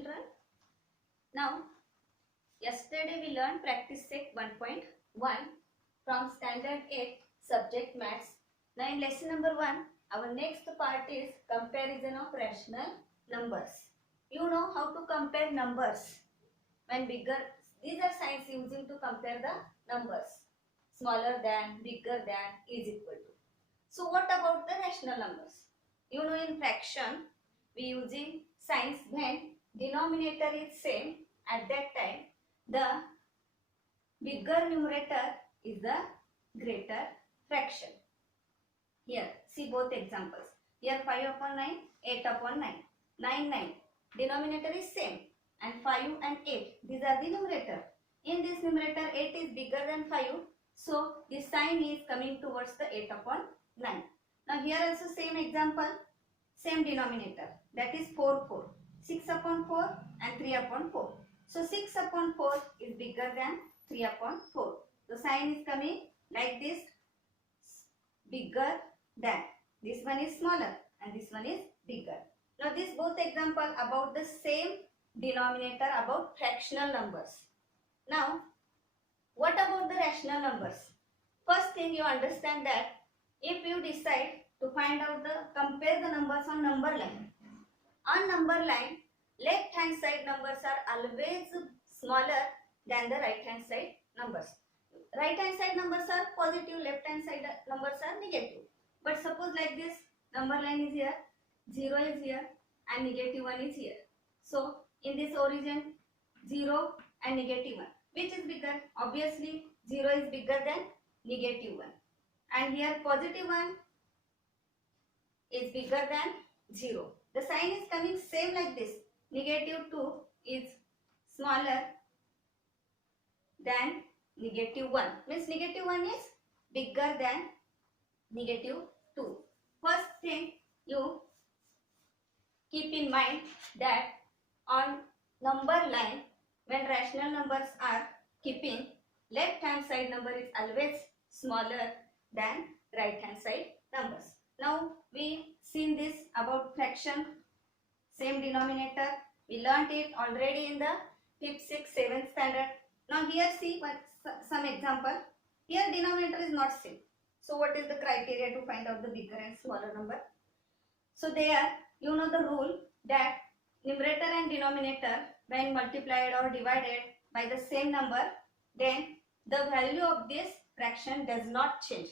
children? Now, yesterday we learned practice set 1.1 from standard 8 subject maths. Now in lesson number 1, our next part is comparison of rational numbers. You know how to compare numbers when bigger. These are signs using to compare the numbers. Smaller than, bigger than, is equal to. So what about the rational numbers? You know in fraction we using signs when denominator is same. At that time the bigger numerator is the greater fraction. Here see both examples. Here 5 upon 9, 8 upon 9. 9, 9. Denominator is same and 5 and 8. These are the numerator. In this numerator 8 is bigger than 5. So this sign is coming towards the 8 upon 9. Now here also same example. Same denominator. That is 4, 4. 6 upon 4 and 3 upon 4. So 6 upon 4 is bigger than 3 upon 4. The sign is coming like this. Bigger than. This one is smaller and this one is bigger. Now this both example about the same denominator, about fractional numbers. Now what about the rational numbers? First thing you understand that if you decide to find out compare the numbers on number line. On number line, left hand side numbers are always smaller than the right hand side numbers. Right hand side numbers are positive, left hand side numbers are negative. But suppose like this, number line is here, 0 is here and negative 1 is here. So in this origin 0 and negative 1. Which is bigger? Obviously 0 is bigger than negative 1. And here positive 1 is bigger than 0. The sign is coming same like this. Negative 2 is smaller than negative 1. Means negative 1 is bigger than negative 2. First thing you keep in mind that on number line, when rational numbers are keeping, left hand side number is always smaller than right hand side numbers. Now we seen this about fraction, same denominator. We learnt it already in the 5th, 6th, 7th standard. Now here see some example. Here denominator is not same. So what is the criteria to find out the bigger and smaller number? So there you know the rule that numerator and denominator when multiplied or divided by the same number, then the value of this fraction does not change.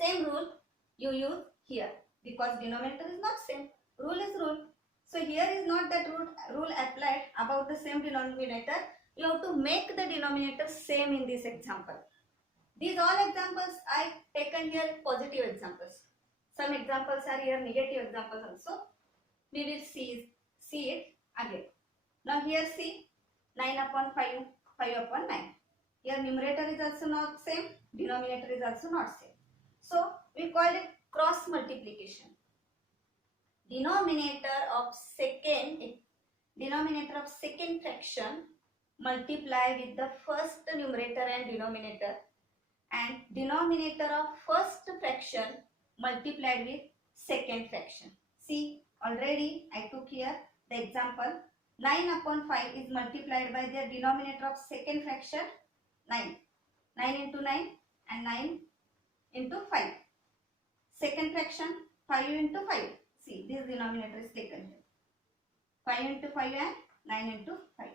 Same rule you use here because denominator is not same. Rule is rule. So here is not that rule applied about the same denominator. You have to make the denominator same in this example. These all examples I taken here positive examples. Some examples are here negative examples also. We will see it again. Now here see 9 upon 5, 5 upon 9. Here numerator is also not same, denominator is also not same. So we call it cross multiplication. Denominator of second fraction multiply with the first numerator and denominator, and denominator of first fraction multiplied with second fraction. See already I took here the example. 9 upon 5 is multiplied by the denominator of second fraction 9. 9 into 9 and 9 into 5. Second fraction 5 into 5. See this denominator is taken here. 5 into 5 and 9 into 5.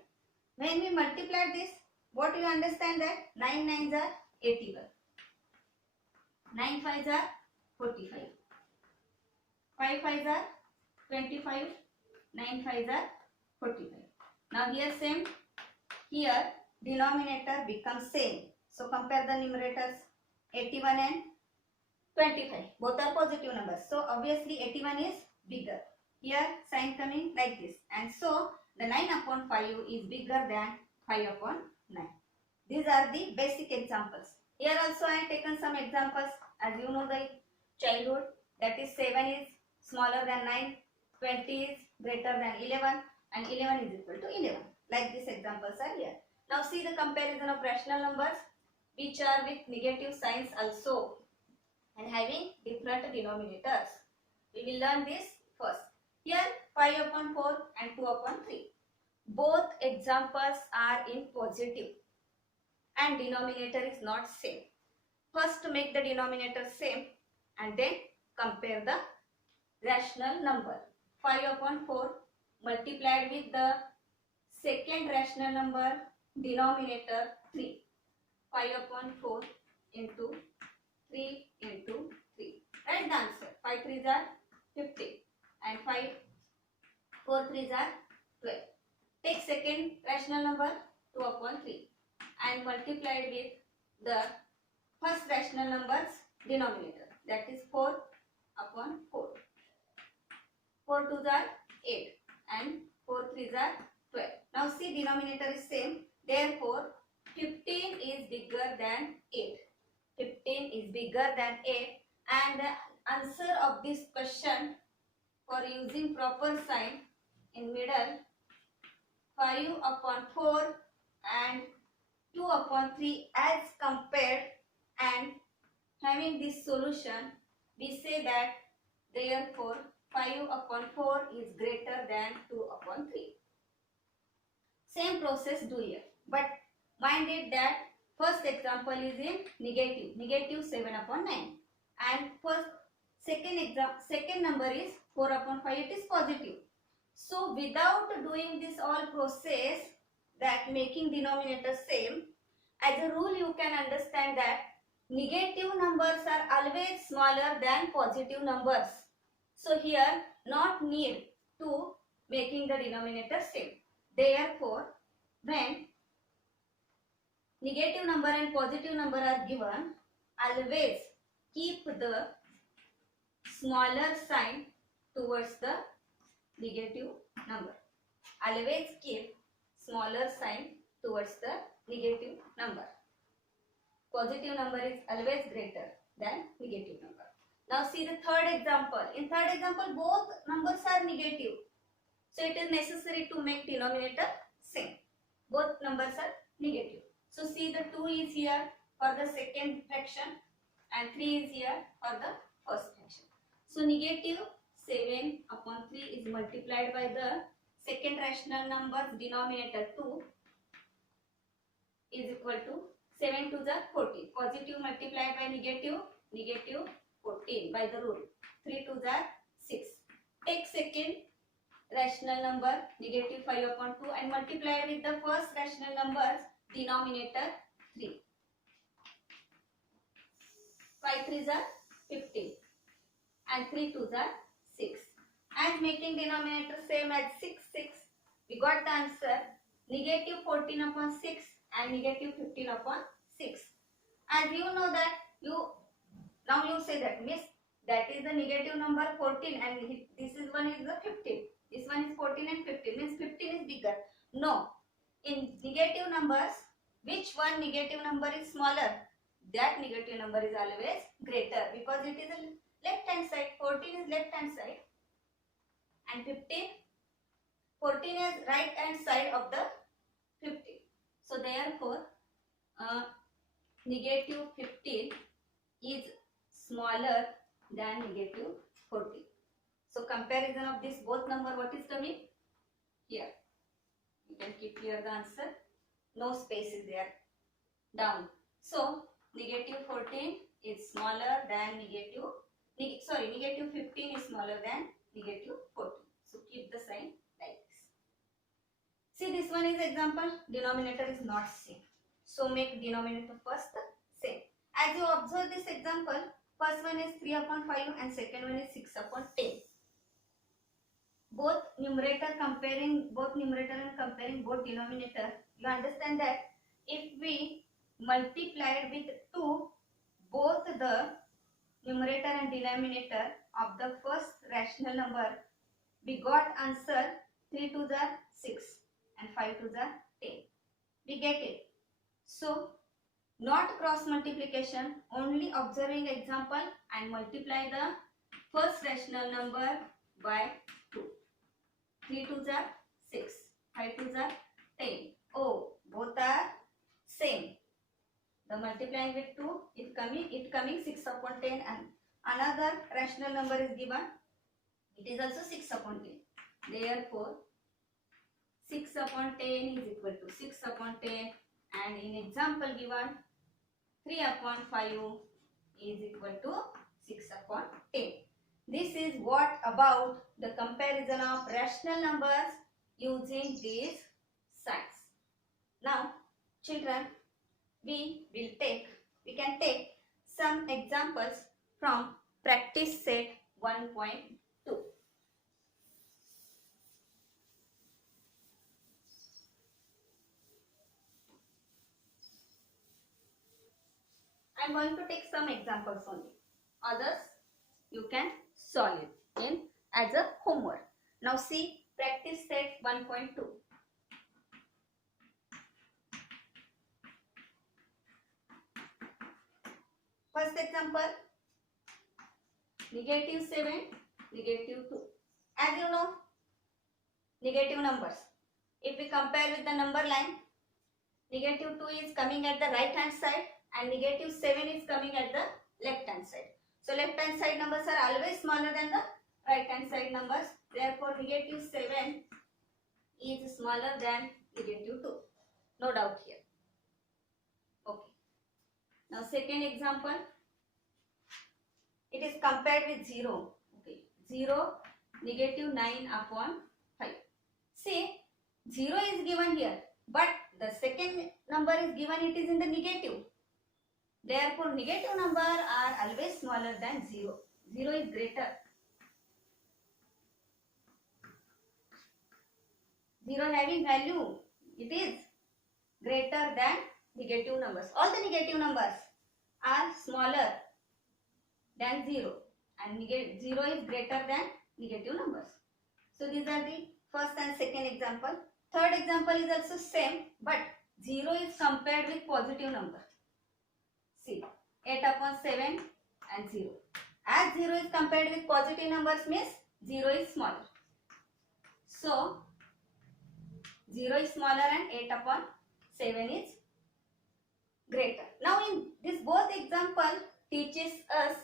When we multiply this, what you understand that 9 9s are 81. 9 5s are 45. 5 5s are 25. 9 5s are 45. Now here same. Here denominator becomes same. So compare the numerators 81 and 25. Both are positive numbers. So obviously 81 is bigger. Here sign coming like this. And so the 9 upon 5 is bigger than 5 upon 9. These are the basic examples. Here also I have taken some examples. As you know the childhood, that is 7 is smaller than 9, 20 is greater than 11 and 11 is equal to 11. Like these examples are here. Now see the comparison of rational numbers which are with negative signs also and having different denominators. We will learn this first. Here 5 upon 4 and 2 upon 3. Both examples are in positive and denominator is not same. First make the denominator same and then compare the rational number. 5 upon 4 multiplied with the second rational number, denominator 3. 5 upon 4 into 3 into 3. Write the answer. 5 3s are 50 and 5 4 3s are 12. Take second rational number 2 upon 3 and multiplied with the first rational number's denominator, that is 4 upon 4. 4 2s are 8 and 4 3s are 12. Now see, denominator is same, therefore 15 is bigger than 8. 15 is bigger than 8 and the answer of this question for using proper sign in middle, 5 upon 4 and 2 upon 3 as compared, and having this solution we say that therefore 5 upon 4 is greater than 2 upon 3. Same process do here, but mind it that first example is in negative 7 upon 9 and second number is 4 upon 5, it is positive. So without doing this all process, that making denominator same, as a rule you can understand that negative numbers are always smaller than positive numbers. So here not need to making the denominator same. Therefore when negative number and positive number are given, always keep the smaller sign towards the negative number. Always keep smaller sign towards the negative number. Positive number is always greater than negative number. Now see the third example. In third example both numbers are negative. So it is necessary to make denominator same. Both numbers are negative. So see the 2 is here for the second fraction and 3 is here for the first fraction. So negative 7 upon 3 is multiplied by the second rational number's denominator 2 is equal to 7 to the 14. Positive multiplied by negative, negative 14 by the rule. 3 to the 6. Take second rational number negative 5 upon 2 and multiply with the first rational number's denominator 3. 5 3s are 15 and 3 2s are 6. And making denominator same as 6 6, we got the answer negative 14 upon 6 and negative 15 upon 6. As you know that now you say that miss, that is the negative number 14 and this is one is the 15. This one is 14 and 15, means 15 is bigger. No, in negative numbers, which one negative number is smaller? That negative number is always greater because it is a left hand side. 14 is left hand side and 14 is right hand side of the 15. So therefore negative 15 is smaller than negative 14. So comparison of this both number, what is coming here? You can keep here the answer. No space is there. Down. So negative 14 is smaller than negative 15 is smaller than negative 14. So keep the sign like this. See, this one is example. Denominator is not same. So make denominator first same. As you observe this example, first one is 3 upon 5 and second one is 6 upon 10. Both numerator and comparing both denominator, you understand that if we multiplied with 2 both the numerator and denominator of the first rational number, we got answer 3 to the 6 and 5 to the 10. We get it. So not cross multiplication, only observing example and multiply the first rational number by 2. 3 to the 6, 5 to the 10. Oh, both are same. The multiplying with 2, it coming 6 upon 10 and another rational number is given. It is also 6 upon 10. Therefore, 6 upon 10 is equal to 6 upon 10, and in example given 3 upon 5 is equal to 6 upon 10. This is what about the comparison of rational numbers using these signs. Now, children, we can take some examples from practice set 1.2. I am going to take some examples only. Others you can solve it in as a homework. Now see practice set 1.2. First example, negative 7, negative 2. As you know, negative numbers, if we compare with the number line, negative 2 is coming at the right hand side and negative 7 is coming at the left hand side. So left hand side numbers are always smaller than the right hand side numbers. Therefore, negative 7 is smaller than negative 2. No doubt here. Okay. Now second example, it is compared with 0. Okay. 0, negative 9 upon 5. See, 0 is given here, but the second number is given, it is in the negative. Therefore, negative number are always smaller than 0. 0 is greater. 0 having value, it is greater than negative numbers. All the negative numbers are smaller than 0 and 0 is greater than negative numbers. So these are the first and second example. Third example is also same, but 0 is compared with positive number. See, 8 upon 7 and 0. As 0 is compared with positive numbers means 0 is smaller. So 0 is smaller and 8 upon 7 is greater. Now in this both example teaches us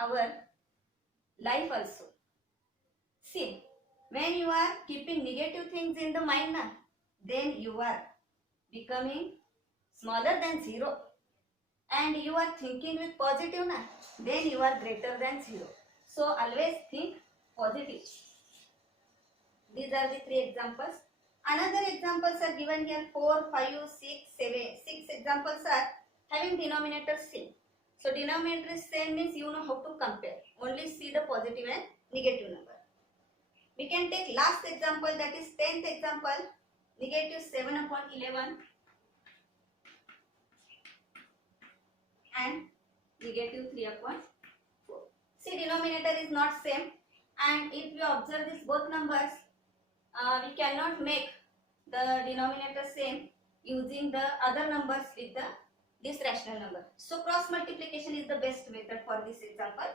our life also. See, when you are keeping negative things in the mind, then you are becoming smaller than 0. And you are thinking with positive, then you are greater than 0. So always think positive. These are the 3 examples. Another examples are given here 4, 5, 6, 7. 6 examples are having denominator same. So denominator is same means you know how to compare. Only see the positive and negative number. We can take last example, that is 10th example, negative 7 upon 11 and negative 3 upon 4. See, denominator is not same, and if we observe these both numbers, we cannot make the denominator same using the other numbers with this rational number. So cross multiplication is the best method for this example.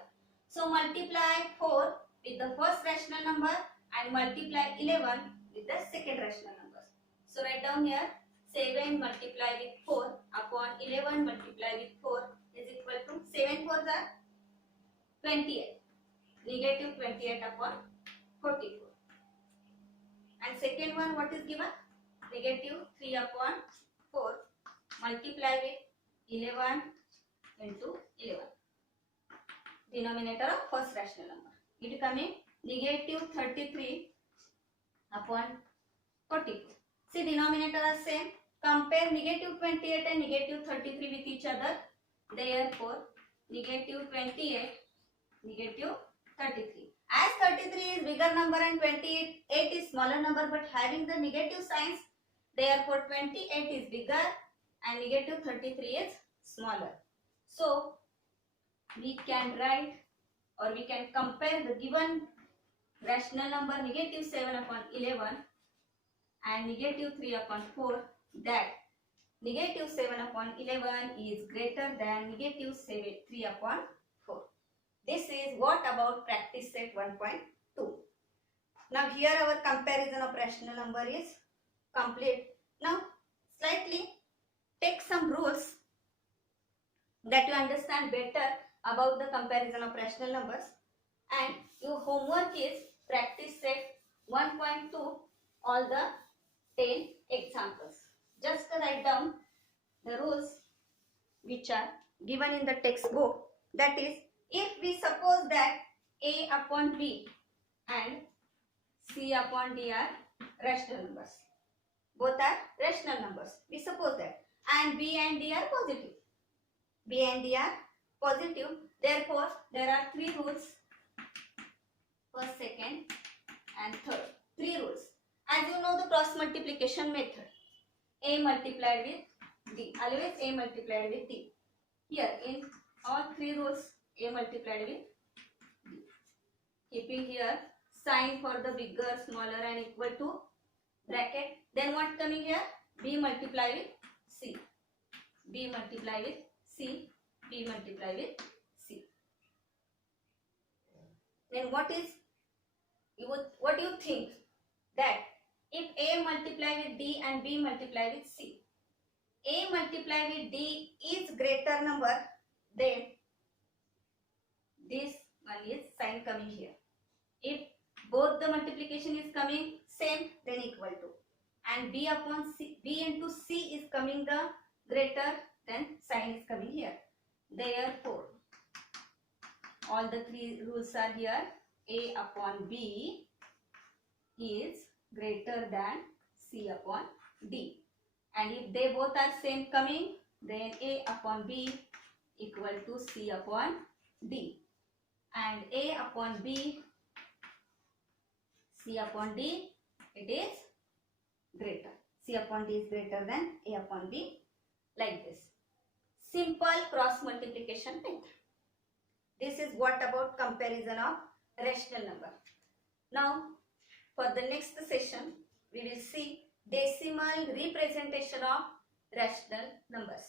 So multiply 4 with the first rational number and multiply 11 with the second rational number. So write down here 7 multiply with 4 upon 11 multiply with 4 is equal to 7 4s are 28. Negative 28 upon 44. And second one, what is given? Negative 3 upon 4 multiply with 11 into 11. Denominator of first rational number. It coming negative 33 upon 44. See, denominator are same. Compare negative 28 and negative 33 with each other. Therefore, negative 28, negative 33. As 33 is bigger number and 28 is smaller number, but having the negative signs, therefore 28 is bigger and negative 33 is smaller. So we can write or we can compare the given rational number negative 7 upon 11 and negative 3 upon 4, that negative 7 upon 11 is greater than negative 3 upon 4. This is what about practice set 1.2. Now here our comparison of rational number is complete. Now slightly take some rules that you understand better about the comparison of rational numbers, and your homework is practice set 1.2 all the 10 examples. Just write down the rules which are given in the textbook. That is, if we suppose that A upon B and C upon D are rational numbers, both are rational numbers, we suppose that, and B and D are positive. B and D are positive. Therefore, there are three rules. First, second, and third. Three rules. As you know the cross multiplication method. A multiplied with D. Always A multiplied with D. Here in all three rules, A multiplied with D. Keeping here sign for the bigger, smaller and equal to bracket. Then what coming here? B multiplied with C. B multiplied with C. B multiplied with C. Then what do you think? That if A multiply with D and B multiply with C, A multiply with D is greater number, then this one is sign coming here. If both the multiplication is coming same, then equal to, and B upon C, B into C is coming the greater, then sign is coming here. Therefore, all the three rules are here. A upon B is greater than C upon D. And if they both are same coming, then A upon B equal to C upon D. And A upon B, C upon D, it is greater. C upon D is greater than A upon B, like this. Simple cross multiplication method. This is what about comparison of rational number. Now, for the next session, we will see decimal representation of rational numbers.